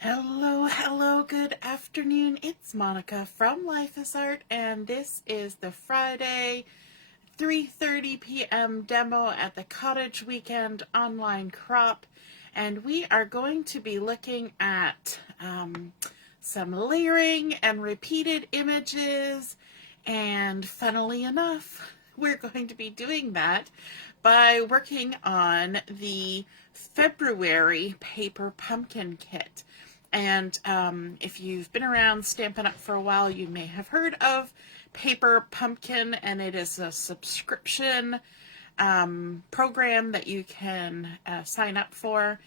Hello, hello, good afternoon. It's Monica from Life is Art, and this is the Friday 3:30 p.m. demo at the Cottage Weekend Online Crop, and we are going to be looking at some layering and repeated images, and funnily enough, we're going to be doing that by working on the February paper pumpkin kit. And if you've been around Stampin' Up! For a while, you may have heard of Paper Pumpkin, and it is a subscription program that you can sign up for,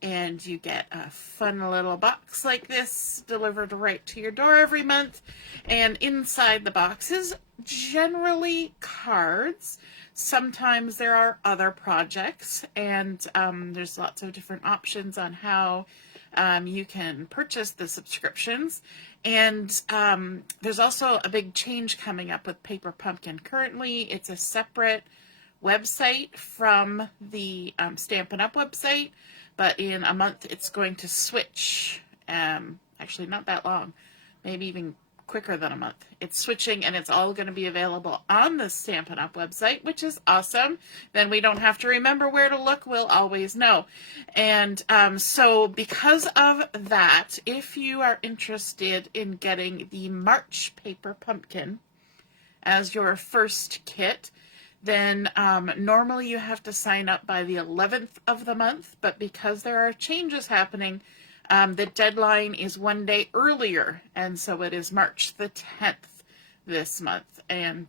and you get a fun little box like this delivered right to your door every month. And inside the box is generally cards. Sometimes there are other projects, and there's lots of different options on how you can purchase the subscriptions. And there's also a big change coming up with Paper Pumpkin. Currently, it's a separate website from the Stampin' Up! Website, but in a month it's going to switch. Actually, not that long, maybe even quicker than a month. It's switching, and it's all going to be available on the Stampin' Up! Website, which is awesome. Then we don't have to remember where to look. We'll always know. And so because of that, if you are interested in getting the March Paper Pumpkin as your first kit, then normally you have to sign up by the 11th of the month, but because there are changes happening, the deadline is one day earlier, and so it is March the 10th this month. And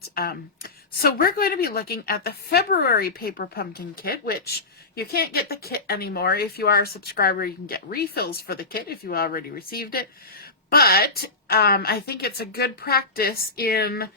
so we're going to be looking at the February Paper Pumpkin kit, which you can't get the kit anymore. If you are a subscriber, you can get refills for the kit if you already received it. But I think it's a good practice in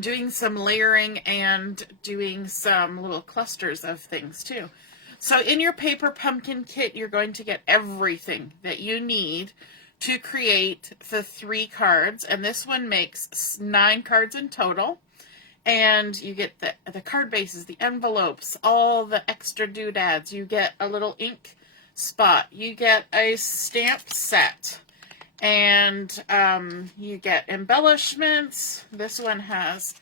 doing some layering and doing some little clusters of things too. So in your Paper Pumpkin kit, you're going to get everything that you need to create the 3 cards, and this one makes 9 cards in total. And you get the card bases, the envelopes, all the extra doodads. You get a little ink spot. You get a stamp set. And you get embellishments. This one has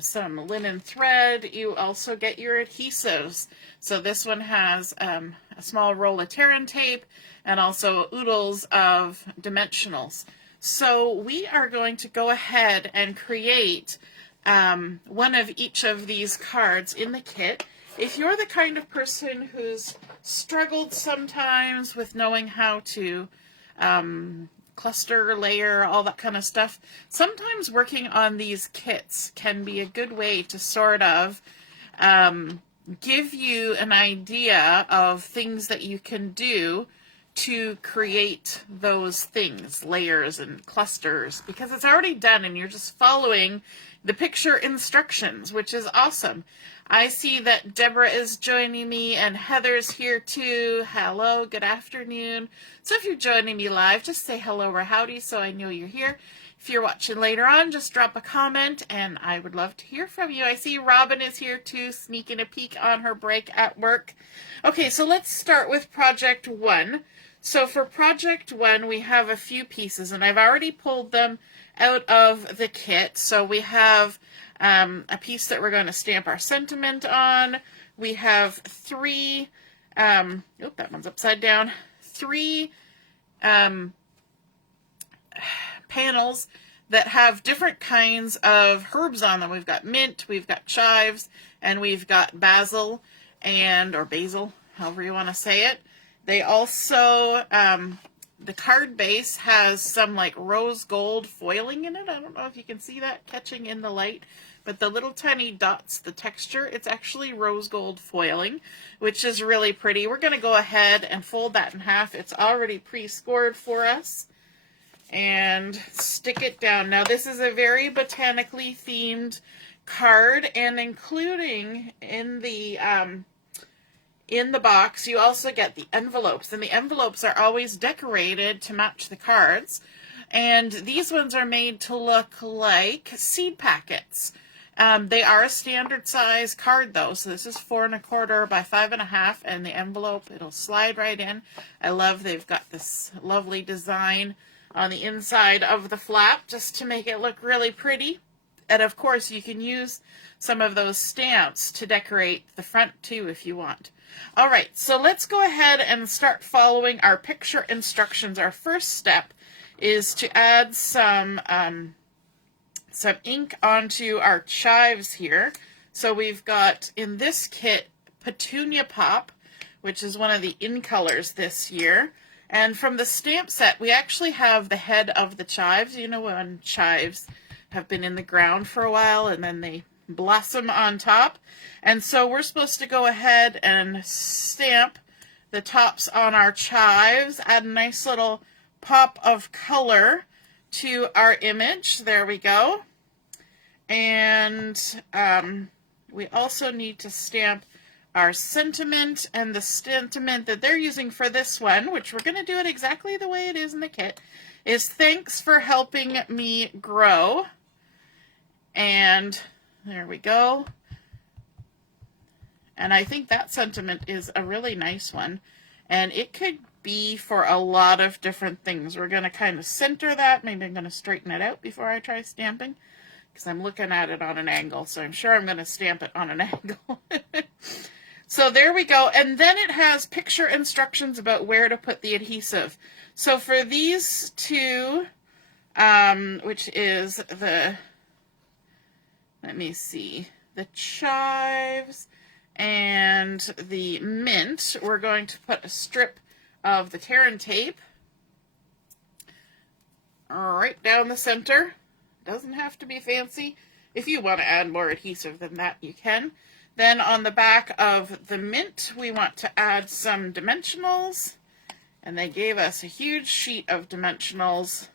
some linen thread. You also get your adhesives. So this one has a small roll of tear and tape, and also oodles of dimensionals. So we are going to go ahead and create one of each of these cards in the kit. If you're the kind of person who's struggled sometimes with knowing how to cluster, layer, all that kind of stuff, sometimes working on these kits can be a good way to sort of give you an idea of things that you can do to create those things, layers and clusters, because it's already done and you're just following the picture instructions, which is awesome. I see that Deborah is joining me and Heather's here too. Hello, good afternoon. So if you're joining me live, just say hello or howdy so I know you're here. If you're watching later on, just drop a comment and I would love to hear from you. I see Robin is here too, sneaking a peek on her break at work. Okay, so let's start with Project 1. So for Project 1, we have a few pieces, and I've already pulled them out of the kit. So we have a piece that we're going to stamp our sentiment on. We have 3, that one's upside down, 3 panels that have different kinds of herbs on them. We've got mint, we've got chives, and we've got basil, or basil, however you want to say it. They also, the card base has some like rose gold foiling in it. I don't know if you can see that catching in the light, but the little tiny dots, the texture, it's actually rose gold foiling, which is really pretty. We're going to go ahead and fold that in half. It's already pre-scored for us. And stick it down. Now this is a very botanically themed card, and including in the box you also get the envelopes, and the envelopes are always decorated to match the cards, and these ones are made to look like seed packets. They are a standard size card though, so this is 4 1/4 by 5 1/2, and the envelope, it'll slide right in. I love they've got this lovely design on the inside of the flap just to make it look really pretty. And of course you can use some of those stamps to decorate the front too if you want. All right, so let's go ahead and start following our picture instructions. Our first step is to add some ink onto our chives here. So we've got in this kit Petunia Pop, which is one of the in colors this year. And from the stamp set, we actually have the head of the chives. You know when chives have been in the ground for a while and then they blossom on top. And so we're supposed to go ahead and stamp the tops on our chives, add a nice little pop of color to our image. There we go. And we also need to stamp our sentiment, and the sentiment that they're using for this one, which we're going to do it exactly the way it is in the kit, is thanks for helping me grow. And there we go. And I think that sentiment is a really nice one, and it could be for a lot of different things. We're going to kind of center that. Maybe I'm going to straighten it out before I try stamping, because I'm looking at it on an angle, so I'm sure I'm going to stamp it on an angle. So there we go, and then it has picture instructions about where to put the adhesive. So for these two, which is the, let me see, the chives and the mint, we're going to put a strip of the tear and tape right down the center. Doesn't have to be fancy. If you want to add more adhesive than that, you can. Then on the back of the mint, we want to add some dimensionals, and they gave us a huge sheet of dimensionals.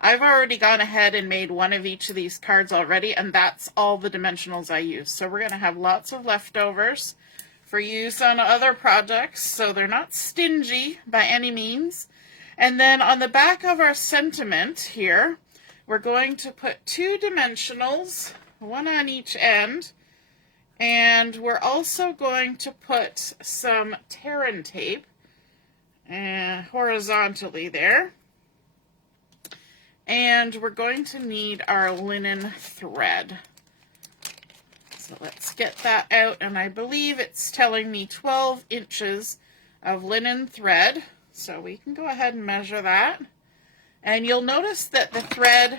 I've already gone ahead and made one of each of these cards already, and that's all the dimensionals I use. So we're going to have lots of leftovers for use on other projects, so they're not stingy by any means. And then on the back of our sentiment here, we're going to put 2 dimensionals, one on each end, and we're also going to put some tear and tape horizontally there. And we're going to need our linen thread. So let's get that out, and I believe it's telling me 12 inches of linen thread. So we can go ahead and measure that. And you'll notice that the thread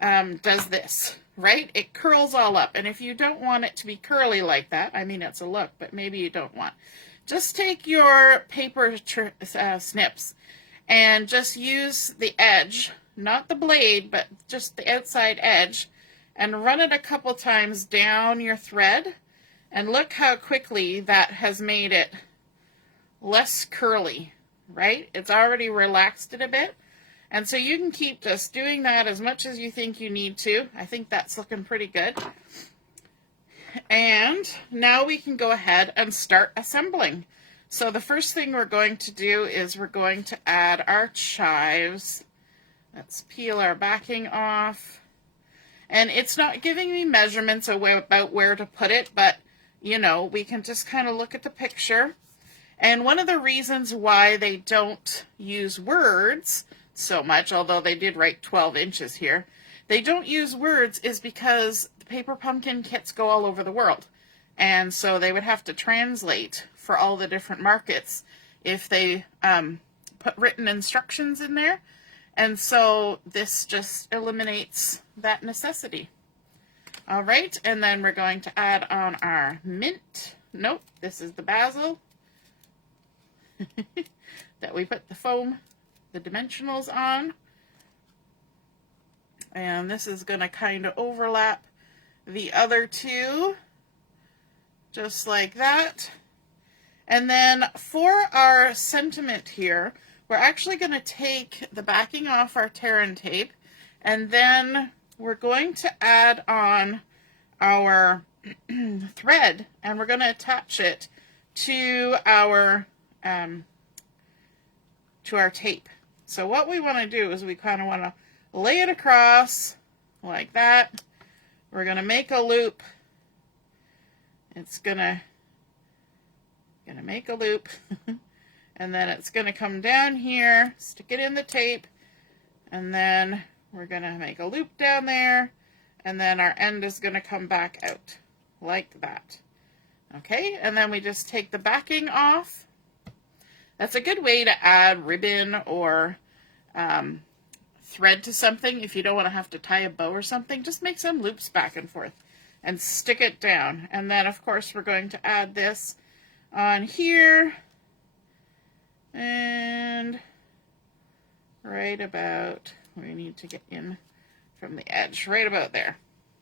does this, right? It curls all up. And if you don't want it to be curly like that, I mean, it's a look, but maybe you don't want. Just take your paper snips and just use the edge, not the blade, but just the outside edge, and run it a couple times down your thread. And look how quickly that has made it less curly, right? It's already relaxed it a bit. And so you can keep just doing that as much as you think you need to. I think that's looking pretty good. And now we can go ahead and start assembling. So the first thing we're going to do is we're going to add our chives. Let's peel our backing off. And it's not giving me measurements about where to put it, but you know, we can just kind of look at the picture. And one of the reasons why they don't use words so much, although they did write 12 inches here, they don't use words is because the paper pumpkin kits go all over the world. And so they would have to translate for all the different markets if they put written instructions in there. And so this just eliminates that necessity. All right, and then we're going to add on our mint. Nope, this is the basil that we put the foam, the dimensionals on. And this is going to kind of overlap the other two, just like that. And then for our sentiment here, we're actually going to take the backing off our tear and tape, and then we're going to add on our thread, and we're going to attach it to our tape. So what we want to do is we kind of want to lay it across like that, we're going to make a loop. It's gonna make a loop and then it's going to come down here, stick it in the tape, and then we're going to make a loop down there, and then our end is going to come back out like that. Okay, and then we just take the backing off. That's a good way to add ribbon or thread to something. If you don't want to have to tie a bow or something, just make some loops back and forth and stick it down. And then of course we're going to add this on here and right about, we need to get in from the edge, right about there.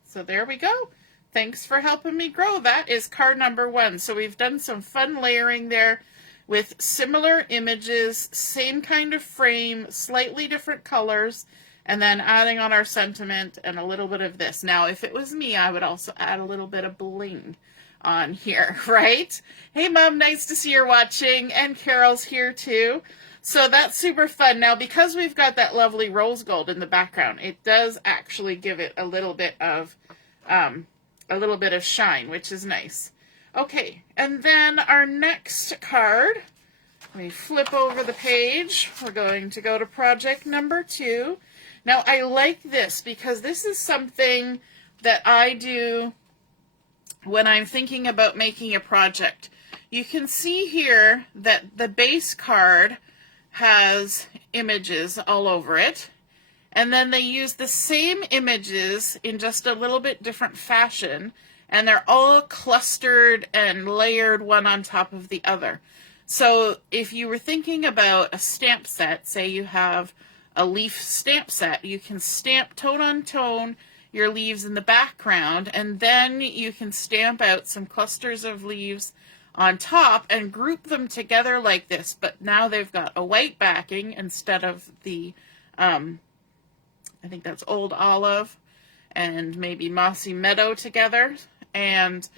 So there we go. Thanks for helping me grow. That is card number 1. So we've done some fun layering there with similar images, same kind of frame, slightly different colors, and then adding on our sentiment and a little bit of this. Now, if it was me, I would also add a little bit of bling on here, right? Hey, Mom, nice to see you're watching, and Carol's here too. So that's super fun. Now, because we've got that lovely rose gold in the background, it does actually give it a little bit of shine, which is nice. Okay, and then our next card, let me flip over the page. We're going to go to project number 2. Now, I like this because this is something that I do when I'm thinking about making a project. You can see here that the base card has images all over it, and then they use the same images in just a little bit different fashion, and they're all clustered and layered one on top of the other. So if you were thinking about a stamp set, say you have a leaf stamp set, you can stamp tone on tone your leaves in the background, and then you can stamp out some clusters of leaves on top and group them together like this, but now they've got a white backing instead of the, I think that's Old Olive and maybe Mossy Meadow together, and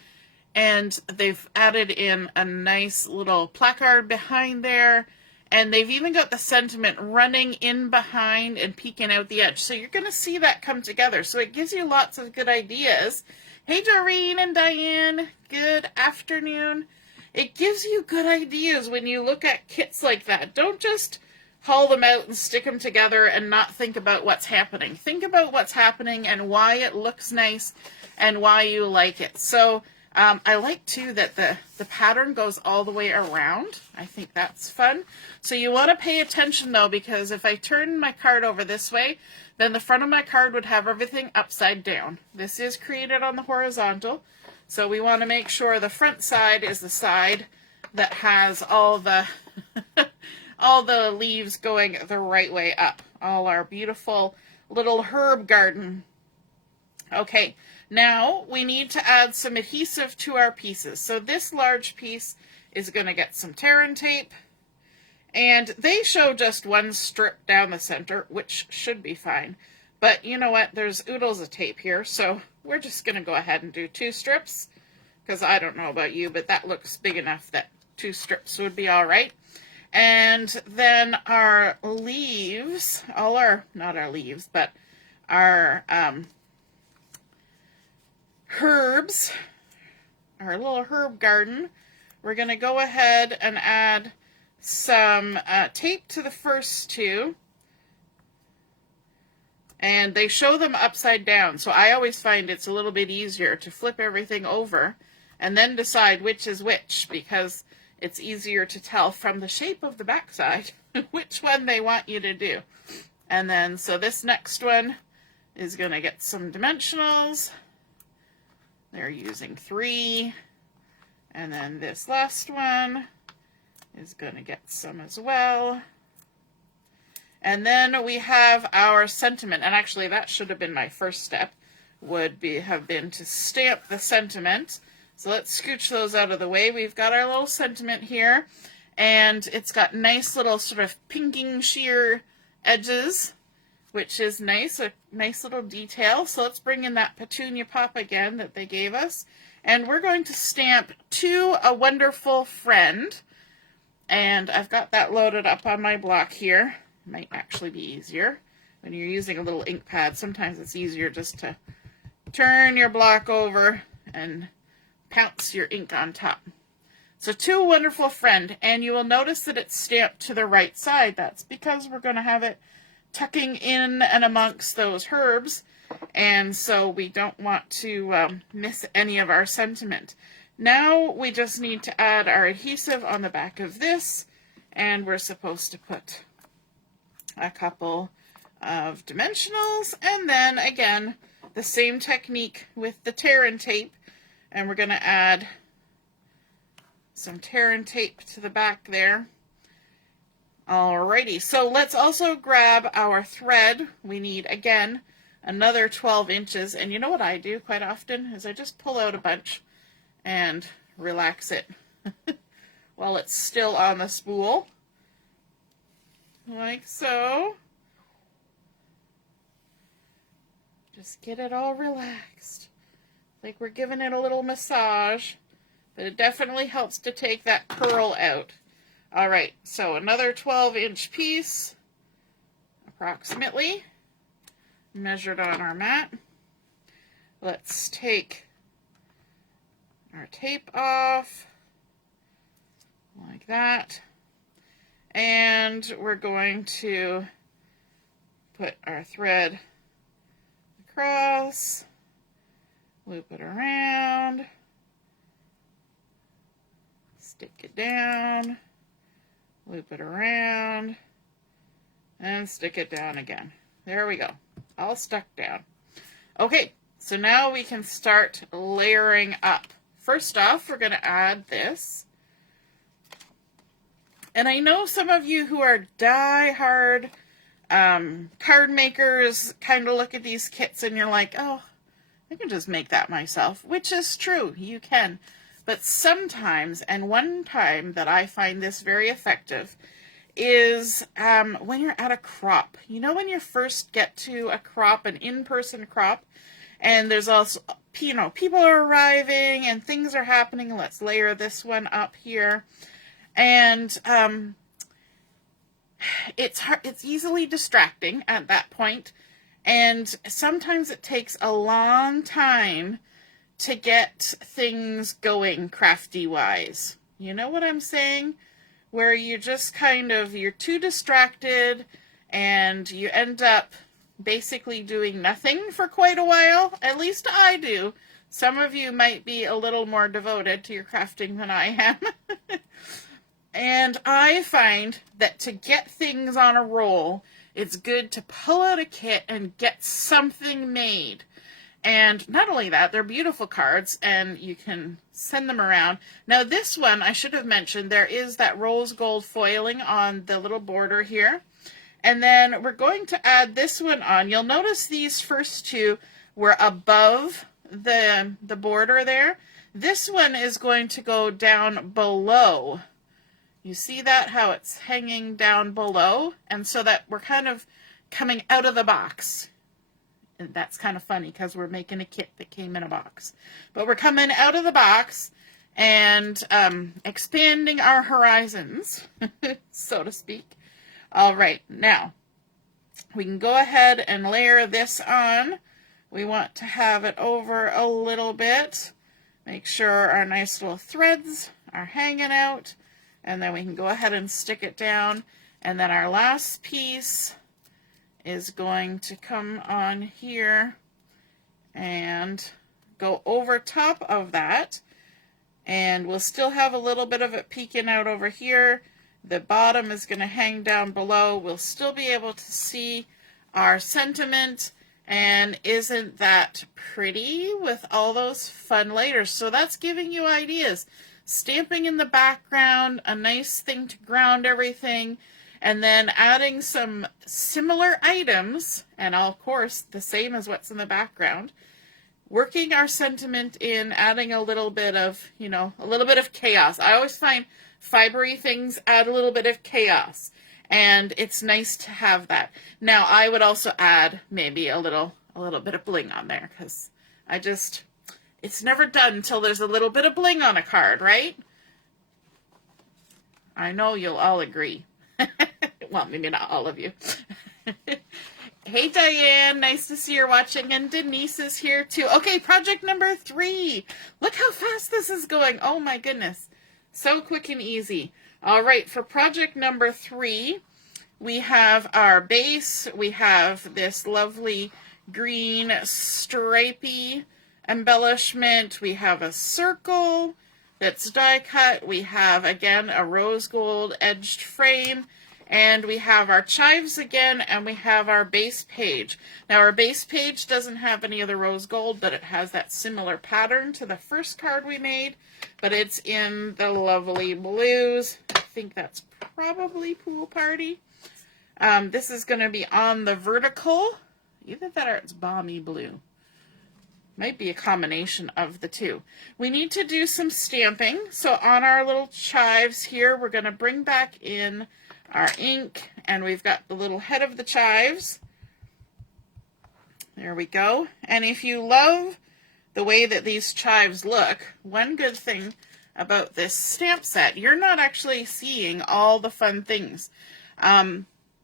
they've added in a nice little placard behind there, and they've even got the sentiment running in behind and peeking out the edge. So you're going to see that come together. So it gives you lots of good ideas. Hey, Doreen and Diane, good afternoon. It gives you good ideas when you look at kits like that. Don't just haul them out and stick them together and not think about what's happening. Think about what's happening and why it looks nice and why you like it. So I like too that the pattern goes all the way around. I think that's fun. So you want to pay attention though, because if I turn my card over this way, then the front of my card would have everything upside down. This is created on the horizontal. So we want to make sure the front side is the side that has all the all the leaves going the right way up. All our beautiful little herb garden. Okay, now we need to add some adhesive to our pieces. So this large piece is going to get some Terran tape. And they show just one strip down the center, which should be fine. But you know what? There's oodles of tape here, so we're just going to go ahead and do 2 strips. Because I don't know about you, but that looks big enough that 2 strips would be all right. And then our leaves, not our leaves, but our herbs, our little herb garden, we're going to go ahead and add some tape to the first 2. And they show them upside down, so I always find it's a little bit easier to flip everything over and then decide which is which, because it's easier to tell from the shape of the backside which one they want you to do. And then, so this next one is going to get some dimensionals. They're using 3. And then this last one is going to get some as well. And then we have our sentiment. And actually, that should have been my first step, have been to stamp the sentiment. So let's scooch those out of the way. We've got our little sentiment here, and it's got nice little sort of pinking sheer edges, which is nice, a nice little detail. So let's bring in that petunia pop again that they gave us. And we're going to stamp To a Wonderful Friend. And I've got that loaded up on my block here. Might actually be easier when you're using a little ink pad. Sometimes it's easier just to turn your block over and pounce your ink on top. So To a Wonderful Friend, and you will notice that it's stamped to the right side. That's because we're going to have it tucking in and amongst those herbs, and so we don't want to miss any of our sentiment. Now we just need to add our adhesive on the back of this, and we're supposed to put a couple of dimensionals, and then again the same technique with the tear and tape, and we're going to add some tear and tape to the back there. Alrighty, so let's also grab our thread. We need, again, another 12 inches, and you know what I do quite often is I just pull out a bunch and relax it while it's still on the spool, like so. Just get it all relaxed, like we're giving it a little massage, but it definitely helps to take that curl out. All right, so another 12-inch piece, approximately, measured on our mat. Let's take our tape off, like that, and we're going to put our thread across, loop it around, stick it down, loop it around, and stick it down again. There we go. All stuck down. Okay, so now we can start layering up. First off, we're going to add this. And I know some of you who are die-hard card makers kind of look at these kits and you're like, oh, I can just make that myself, which is true. You can. But sometimes, and one time that I find this very effective, is when you're at a crop. You know, when you first get to a crop, an in-person crop, and there's also, you know, people are arriving and things are happening. Let's layer this one up here. And it's easily distracting at that point. And sometimes it takes a long time to get things going crafty-wise. You know what I'm saying? Where you just kind of, you're too distracted and you end up basically doing nothing for quite a while. At least I do. Some of you might be a little more devoted to your crafting than I am. And I find that to get things on a roll, it's good to pull out a kit and get something made. And not only that, they're beautiful cards, and you can send them around. Now this one, I should have mentioned, there is that rose gold foiling on the little border here. And then we're going to add this one on. You'll notice these first two were above the border there. This one is going to go down below. You see that, how it's hanging down below? And so that we're kind of coming out of the box. And that's kind of funny because we're making a kit that came in a box. But we're coming out of the box and expanding our horizons, so to speak. All right, now we can go ahead and layer this on. We want to have it over a little bit. Make sure our nice little threads are hanging out. And then we can go ahead and stick it down. And then our last piece is going to come on here and go over top of that. And we'll still have a little bit of it peeking out over here. The bottom is going to hang down below. We'll still be able to see our sentiment. And isn't that pretty with all those fun layers? So that's giving you ideas. Stamping in the background, a nice thing to ground everything, and then adding some similar items, and of course the same as what's in the background, working our sentiment in, adding a little bit of, you know, a little bit of chaos. I always find fibery things add a little bit of chaos, and it's nice to have that. Now I would also add maybe a little bit of bling on there, because it's never done until there's a little bit of bling on a card, right? I know you'll all agree. Well, maybe not all of you. Hey Diane, nice to see you're watching, and Denise is here too. Okay, project number 3. Look how fast this is going. Oh my goodness. So quick and easy. All right, for project number 3, we have our base. We have this lovely green stripy embellishment. We have a circle that's die cut. We have, again, a rose gold edged frame. And we have our chives again, and we have our base page. Now, our base page doesn't have any of the rose gold, but it has that similar pattern to the first card we made, but it's in the lovely blues. I think that's probably Pool Party. This is going to be on the vertical. Either that or it's Balmy Blue. Might be a combination of the two. We need to do some stamping. So on our little chives here, we're going to bring back in our ink, and we've got the little head of the chives. There we go. And if you love the way that these chives look, one good thing about this stamp set, you're not actually seeing all the fun things.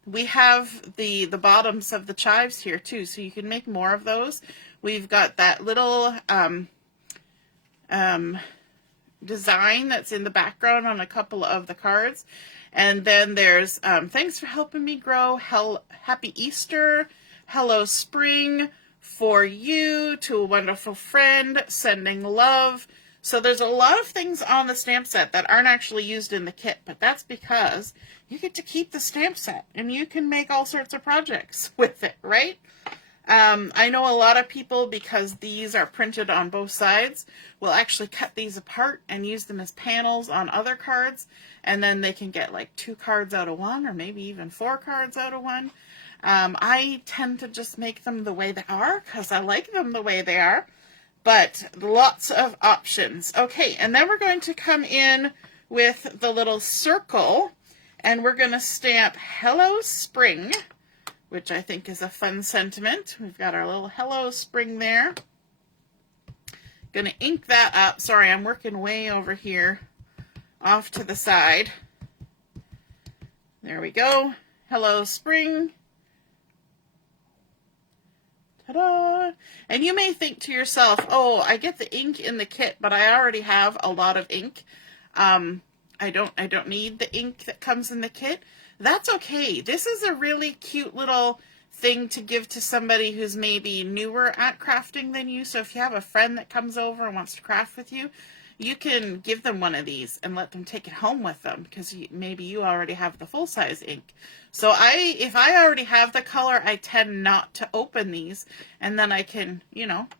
We have the bottoms of the chives here too, so you can make more of those. We've got that little design that's in the background on a couple of the cards. And then there's thanks for helping me grow, happy Easter, hello spring, for you, to a wonderful friend, sending love. So there's a lot of things on the stamp set that aren't actually used in the kit, but that's because you get to keep the stamp set and you can make all sorts of projects with it, right? I know a lot of people, because these are printed on both sides, will actually cut these apart and use them as panels on other cards, and then they can get like 2 cards out of one, or maybe even 4 cards out of one. I tend to just make them the way they are because I like them the way they are, but lots of options. Okay, and then we're going to come in with the little circle, and we're going to stamp Hello Spring, which I think is a fun sentiment. We've got our little Hello Spring there. Gonna ink that up. Sorry, I'm working way over here off to the side. There we go. Hello Spring. Ta-da! And you may think to yourself, oh, I get the ink in the kit, but I already have a lot of ink. I don't need the ink that comes in the kit. That's okay. This is a really cute little thing to give to somebody who's maybe newer at crafting than you. So if you have a friend that comes over and wants to craft with you, you can give them one of these and let them take it home with them, because maybe you already have the full-size ink. So if I already have the color, I tend not to open these, and then I can,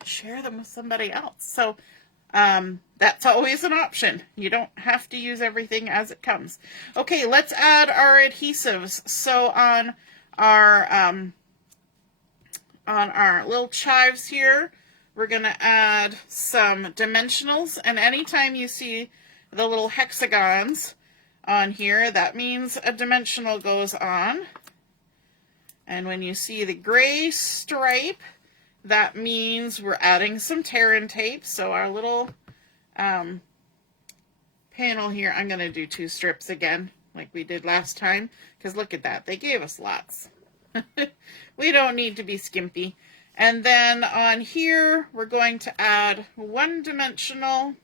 share them with somebody else. So that's always an option. You don't have to use everything as it comes. Okay, let's add our adhesives. So on our little chives here, we're going to add some dimensionals, and anytime you see the little hexagons on here, that means a dimensional goes on. And when you see the gray stripe, that means we're adding some tear-in tape. So our little panel here, I'm going to do 2 strips again, like we did last time, because look at that. They gave us lots. We don't need to be skimpy. And then on here, we're going to add 1 dimensional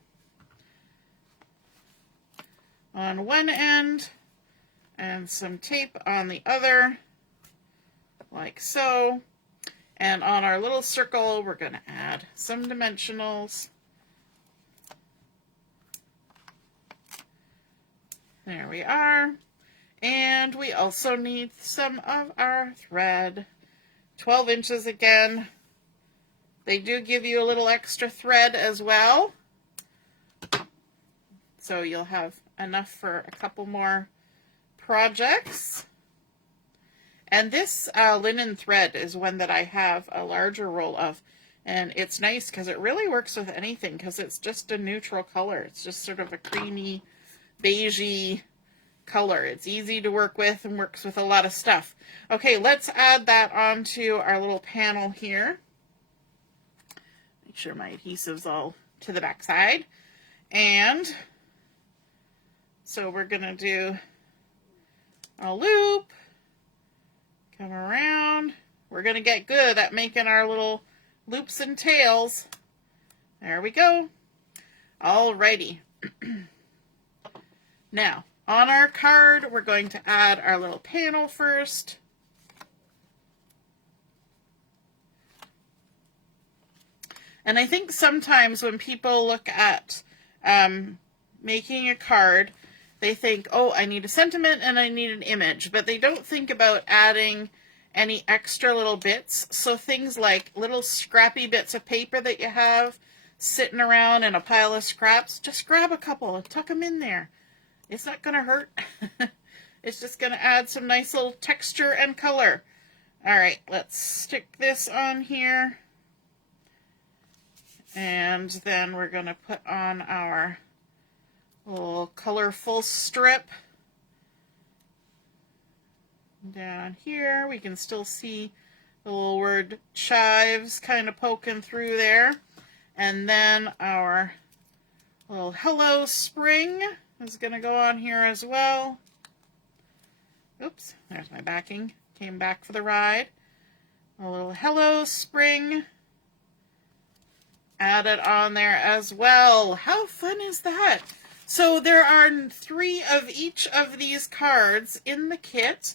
on one end and some tape on the other, like so. And on our little circle, we're going to add some dimensionals. There we are. And we also need some of our thread. 12 inches again. They do give you a little extra thread as well, so you'll have enough for a couple more projects. And this linen thread is one that I have a larger roll of, and it's nice because it really works with anything, because it's just a neutral color. It's just sort of a creamy, beigey color. It's easy to work with and works with a lot of stuff. Okay, let's add that onto our little panel here. Make sure my adhesive's all to the back side. And so we're going to do a loop, come around, We're going to get good at making our little loops and tails. There we go. Alrighty. Now, on our card, we're going to add our little panel first. And I think sometimes when people look at making a card, they think, oh, I need a sentiment and I need an image, but they don't think about adding any extra little bits. So things like little scrappy bits of paper that you have sitting around in a pile of scraps, just grab a couple and tuck them in there. It's not going to hurt. It's just going to add some nice little texture and color. All right, let's stick this on here. And then we're going to put on our little colorful strip. Down here, we can still see the little word chives kind of poking through there. And then our little hello spring is going to go on here as well. Oops, there's my backing. Came back for the ride. A little hello spring added on there as well. How fun is that? So there are 3 of each of these cards in the kit.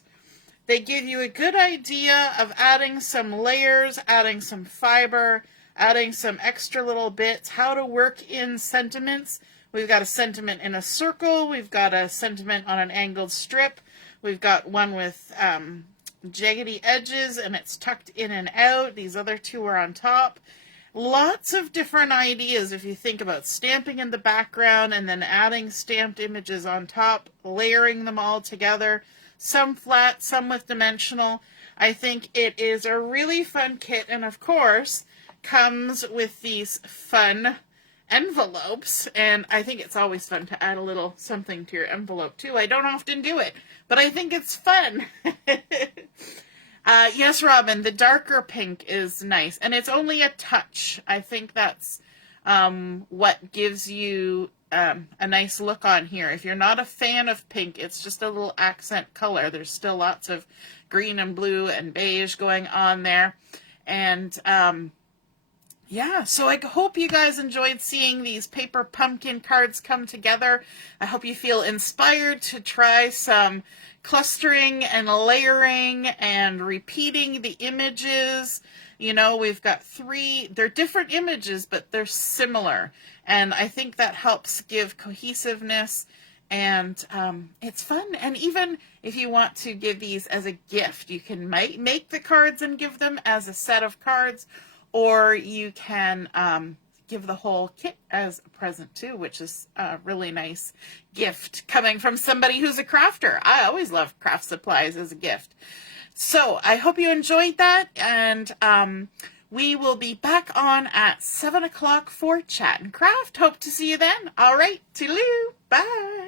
They give you a good idea of adding some layers, adding some fiber, adding some extra little bits, how to work in sentiments. We've got a sentiment in a circle. We've got a sentiment on an angled strip. We've got one with jaggedy edges and it's tucked in and out. These other 2 are on top. Lots of different ideas if you think about stamping in the background and then adding stamped images on top, layering them all together, some flat, some with dimensional. I think it is a really fun kit, and of course comes with these fun envelopes, and I think it's always fun to add a little something to your envelope too. I don't often do it, but I think it's fun. Yes, Robin, the darker pink is nice, and it's only a touch. I think that's what gives you a nice look on here. If you're not a fan of pink, it's just a little accent color. There's still lots of green and blue and beige going on there. And yeah, so I hope you guys enjoyed seeing these paper pumpkin cards come together. I hope you feel inspired to try some clustering and layering and repeating the images. You know, we've got 3, they're different images, but they're similar. And I think that helps give cohesiveness, and it's fun. And even if you want to give these as a gift, you can make the cards and give them as a set of cards, or you can give the whole kit as a present too, which is a really nice gift coming from somebody who's a crafter. I always love craft supplies as a gift. So I hope you enjoyed that, and we will be back on at 7 o'clock for Chat and Craft. Hope to see you then. All right, toodaloo, bye.